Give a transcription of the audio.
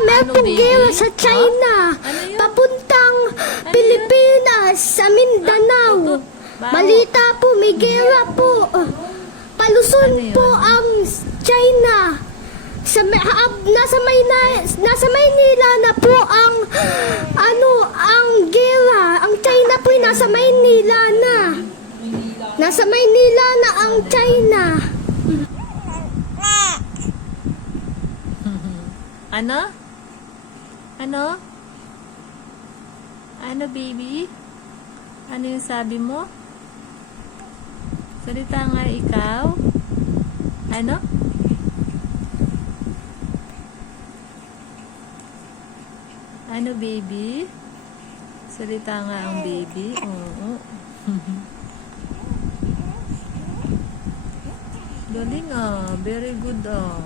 meron pong baby? gera sa China. Ano yun? Papuntang Ano Pilipinas, sa Mindanao. Bawo. Balita po, may gera po. Paluson Ano yun? po ang China. Nasa Maynila na po ang ang gera. Ang China po nasa Maynila na. Nasa Maynila na ang China. Ano? Ano? Ano, baby? Ano yung sabi mo? Salita nga ikaw. Ano? Ano, baby? Salita nga ang baby. Oo. Galing ah. Very good ah.